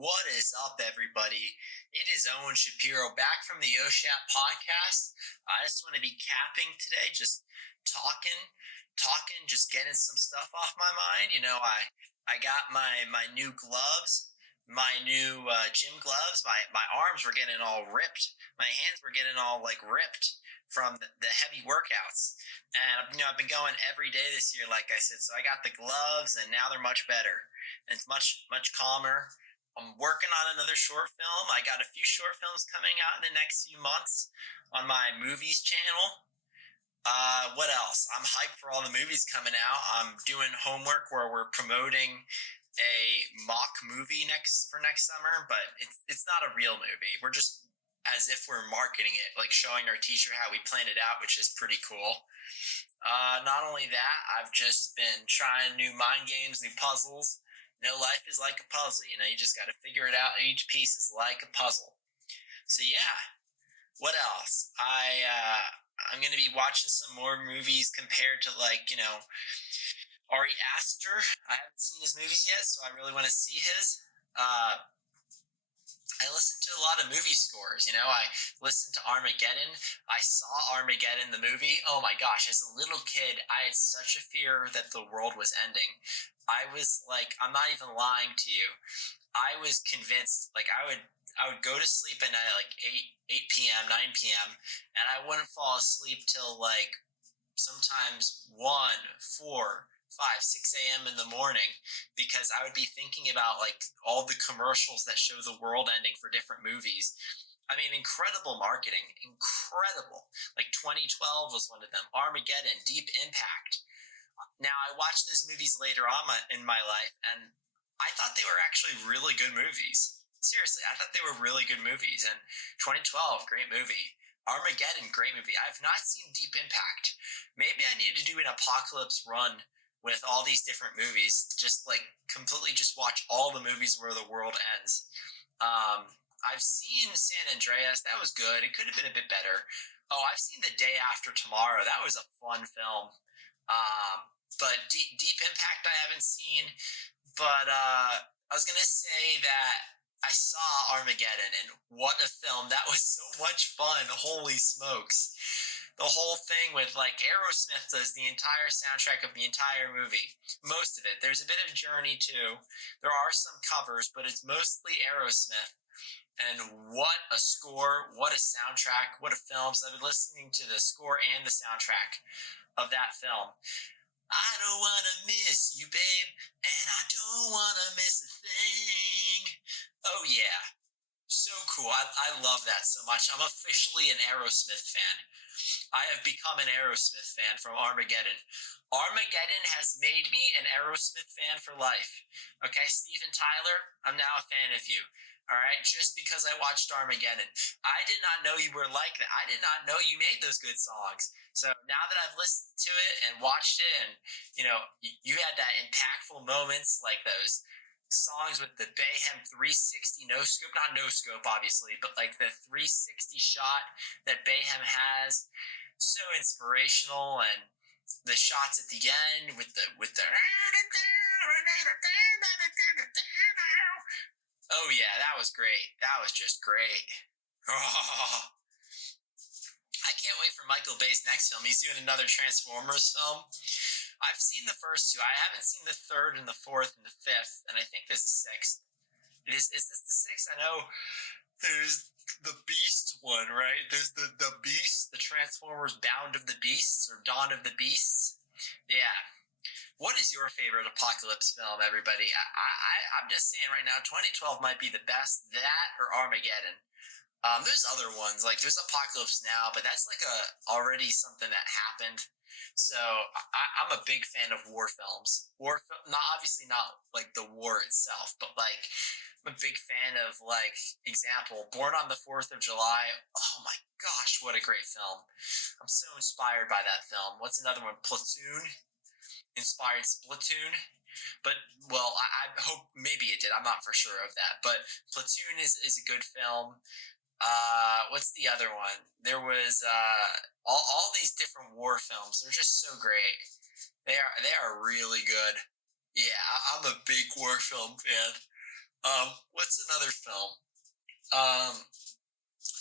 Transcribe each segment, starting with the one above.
What is up, everybody? It is Owen Shapiro back from the OSHAP podcast. I just want to be capping today, just talking, just getting some stuff off my mind. I got my new gloves, my new gym gloves. My arms were getting all ripped. My hands were getting all ripped from the heavy workouts. And I've been going every day this year, like I said. So I got the gloves, and now they're much better. And it's much calmer. I'm working on another short film. I got a few short films coming out in the next few months on my movies channel. What else? I'm hyped for all the movies coming out. I'm doing homework where we're promoting a mock movie next summer, but it's not a real movie. We're just as if we're marketing it, like showing our teacher how we planned it out, which is pretty cool. Not only that, I've just been trying new mind games, new puzzles. Life is like a puzzle. You just got to figure it out. Each piece is like a puzzle. So yeah, what else? I'm going to be watching some more movies compared to Ari Aster. I haven't seen his movies yet, so I really want to see his. I listened to a lot of movie scores. I listened to Armageddon. I saw Armageddon, the movie. Oh my gosh, as a little kid, I had such a fear that the world was ending. I was I'm not even lying to you. I was convinced, I would go to sleep at night at 8 p.m., 9 p.m., and I wouldn't fall asleep till sometimes 1, 4, 5, 6 a.m. in the morning, because I would be thinking about all the commercials that show the world ending for different movies. I mean, incredible marketing, incredible. 2012 was one of them. Armageddon, Deep Impact. Now, I watched those movies later on in my life, and I thought they were actually really good movies. Seriously, I thought they were really good movies. And 2012, great movie. Armageddon, great movie. I've not seen Deep Impact. Maybe I need to do an apocalypse run with all these different movies. Just completely just watch all the movies where the world ends. I've seen San Andreas. That was good. It could have been a bit better. Oh, I've seen The Day After Tomorrow. That was a fun film. But Deep Impact I haven't seen. But I was going to say that I saw Armageddon, and what a film. That was so much fun. Holy smokes. The whole thing with Aerosmith does the entire soundtrack of the entire movie. Most of it. There's a bit of Journey too. There are some covers, but it's mostly Aerosmith. And what a score, what a soundtrack, what a film. So I've been listening to the score and the soundtrack of that film. I don't want to miss you, babe, and I don't want to miss a thing. Oh, yeah. So cool. I love that so much. I'm officially an Aerosmith fan. I have become an Aerosmith fan from Armageddon. Armageddon has made me an Aerosmith fan for life. Okay, Steven Tyler, I'm now a fan of you. All right, just because I watched Armageddon. I did not know you were like that. I did not know you made those good songs. So now that I've listened to it and watched it, and you had that impactful moments, like those songs with the Bayhem 360 no scope, not no scope obviously, but the 360 shot that Bayhem has, so inspirational. And the shots at the end with the oh yeah, that was great. That was just great. Oh, I can't wait for Michael Bay's next film. He's doing another Transformers film. I've seen the first two. I haven't seen the third and the fourth and the fifth, and I think there's a sixth. Is this the sixth? I know there's the Beast one, right? There's the Beast, the Transformers Bound of the Beasts, or Dawn of the Beasts. Yeah. What is your favorite apocalypse film, everybody? I'm just saying right now, 2012 might be the best. That or Armageddon. There's other ones, there's Apocalypse Now, but that's already something that happened. So I'm a big fan of war films. Obviously not the war itself, but I'm a big fan of example, Born on the 4th of July. Oh my gosh, what a great film. I'm so inspired by that film. What's another one? Platoon. Inspired Splatoon. But, well, I hope maybe it did. I'm not for sure of that. But Platoon is a good film. What's the other one? There was all these different war films. They're just so great. They are really good. Yeah, I'm a big war film fan. What's another film? Um,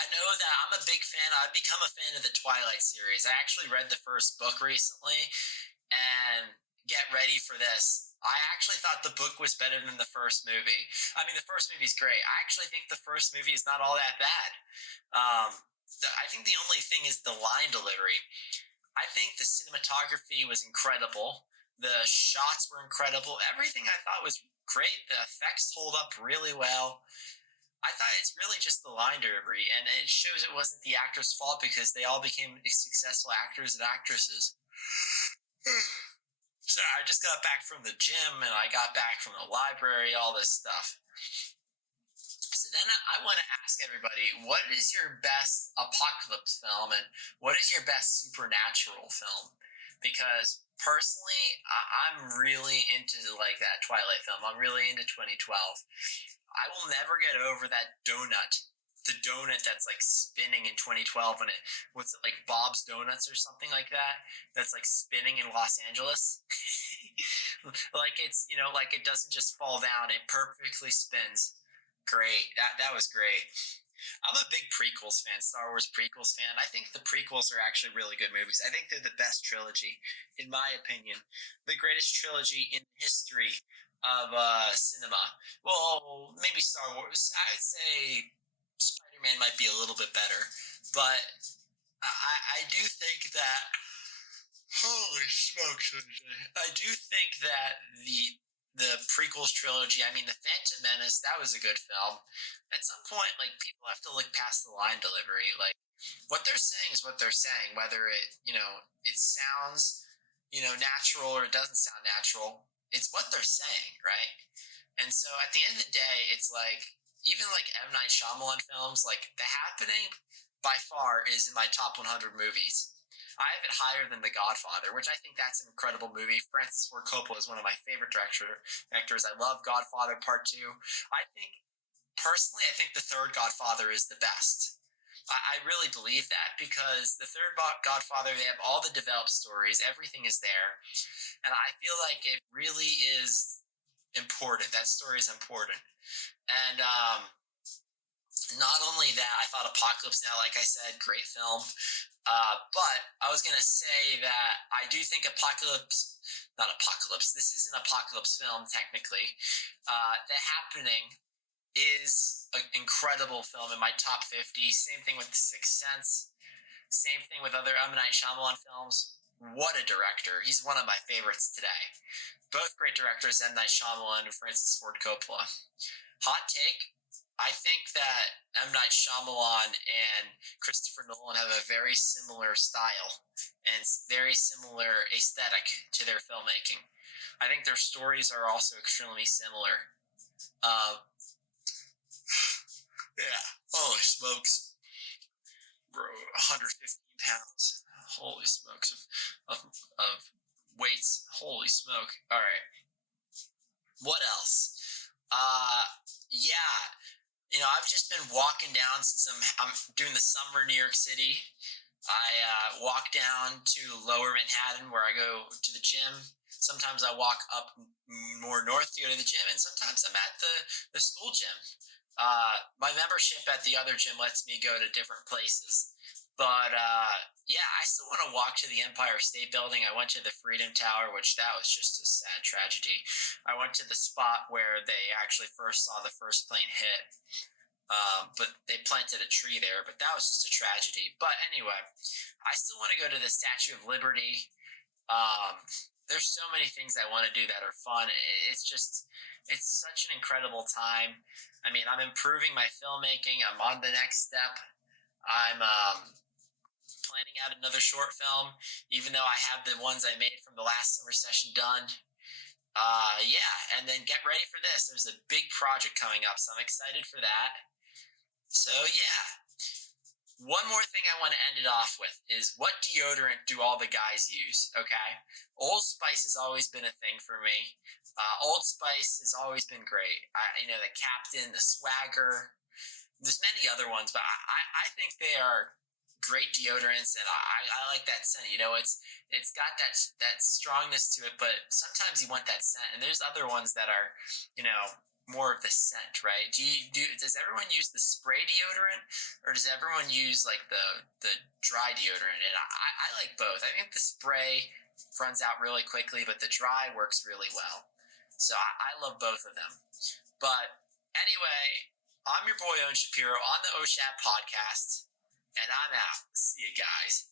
I know that I'm a big fan. I've become a fan of the Twilight series. I actually read the first book recently, and get ready for this. I actually thought the book was better than the first movie. I mean, the first movie's great. I actually think the first movie is not all that bad. Um, I think the only thing is the line delivery. I think the cinematography was incredible. The shots were incredible. Everything I thought was great. The effects hold up really well. I thought it's really just the line delivery, and it shows it wasn't the actors' fault because they all became successful actors and actresses. So I just got back from the gym, and I got back from the library, all this stuff. So then I want to ask everybody, what is your best apocalypse film, and what is your best supernatural film? Because personally, I'm really into like that Twilight film. I'm really into 2012. I will never get over that donut. The donut that's like spinning in 2012 when it, what's it, like Bob's Donuts or something like that, that's like spinning in Los Angeles. Like it's, like it doesn't just fall down, it perfectly spins. Great. That was great. I'm a big prequels fan, Star Wars prequels fan. I think the prequels are actually really good movies. I think they're the best trilogy, in my opinion. The greatest trilogy in history of cinema. Well, maybe Star Wars. I'd say Spider-Man might be a little bit better, but I do think that. Holy smokes! I do think that the prequels trilogy. I mean, the Phantom Menace. That was a good film. At some point, like people have to look past the line delivery. Like what they're saying is what they're saying, whether it sounds natural or it doesn't sound natural. It's what they're saying, right? And so at the end of the day, it's like even like M. Night Shyamalan films, like The Happening by far is in my top 100 movies. I have it higher than The Godfather, which I think that's an incredible movie. Francis Ford Coppola is one of my favorite directors. I love Godfather Part 2. Personally, I think the third Godfather is the best. I really believe that because the third Godfather, they have all the developed stories, everything is there, and I feel like it really is important. That story is important, and not only that, I thought Apocalypse Now, like I said, great film. But I was gonna say that I do think not Apocalypse. This is an apocalypse film technically. The Happening is an incredible film in my top 50. Same thing with The Sixth Sense. Same thing with other M. Night Shyamalan films. What a director. He's one of my favorites today. Both great directors, M. Night Shyamalan and Francis Ford Coppola. Hot take, I think that M. Night Shyamalan and Christopher Nolan have a very similar style and very similar aesthetic to their filmmaking. I think their stories are also extremely similar. Yeah. Holy smokes. Bro, 115 pounds. Holy smokes of weights. Holy smoke. All right. What else? Yeah. I've just been walking down since I'm doing the summer in New York City. I walk down to Lower Manhattan where I go to the gym. Sometimes I walk up more north to go to the gym, and sometimes I'm at the school gym. My membership at the other gym lets me go to different places. But, yeah, I still want to walk to the Empire State Building. I went to the Freedom Tower, which that was just a sad tragedy. I went to the spot where they actually first saw the first plane hit. But they planted a tree there, but that was just a tragedy. But anyway, I still want to go to the Statue of Liberty. There's so many things I want to do that are fun. It's such an incredible time. I mean, I'm improving my filmmaking. I'm on the next step. I'm planning out another short film, even though I have the ones I made from the last summer session done. Yeah, and then get ready for this. There's a big project coming up, so I'm excited for that. So, yeah. One more thing I want to end it off with is what deodorant do all the guys use, okay? Old Spice has always been a thing for me. Old Spice has always been great. The Captain, the Swagger. There's many other ones, but I think they are great deodorants, and I like that scent. It's got that strongness to it, but sometimes you want that scent. And there's other ones that are, more of the scent, right? Does everyone use the spray deodorant, or does everyone use like the dry deodorant? And I like both. I think the spray runs out really quickly, but the dry works really well. So I love both of them. But anyway, I'm your boy Owen Shapiro on the OSHAP podcast, and I'm out. See you guys.